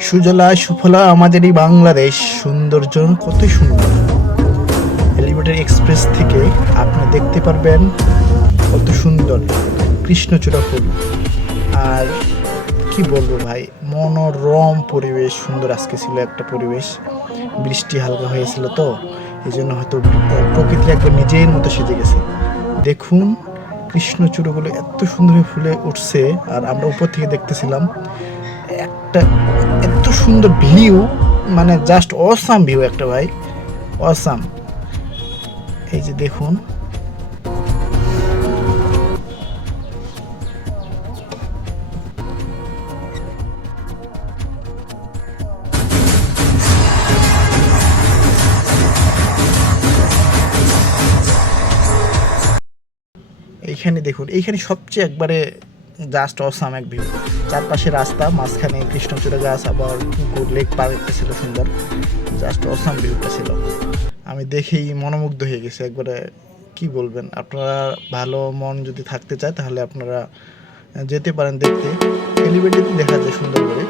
সুজলা সুফলা আমাদেরই বাংলাদেশ। সৌন্দর্য কত সুন্দর। এলিভেটেড এক্সপ্রেস থেকে আপনি দেখতে পারবেন কত সুন্দর কৃষ্ণচূড়া ফুল আর কি বলব ভাই, মনোরম পরিবেশ, সুন্দর আজকে ছিল একটা পরিবেশ। বৃষ্টি হালকা হয়েছিল তো এই জন্য হয়তো প্রকৃতি একবার নিজের মতো সেজে গেছে। দেখুন কৃষ্ণচূড়াগুলো এত সুন্দর ফুলে উঠছে, আর আমরা উপর থেকে দেখতেছিলাম একটা এত সুন্দর ভিউ মানে জাস্ট অসাম ভিউ একটা ভাই অসাম এই যে দেখুন। এইখানে দেখুন, এইখানে সবচেয়ে একবারে জাস্ট অসাম এক ভিউ। চারপাশে রাস্তা, মাঝখানে কৃষ্ণচূড়া গাছ, আবার গুড লেক পার্কটা ছিল সুন্দর। জাস্ট অসাম ভিউটা ছিল। আমি দেখেই মনোমুগ্ধ হয়ে গেছি, একবারে কি বলবেন? আপনারা ভালো মন যদি থাকতে চায়, তাহলে আপনারা যেতে পারেন দেখতে। এলিভেটেড দেখা যায় সুন্দর করে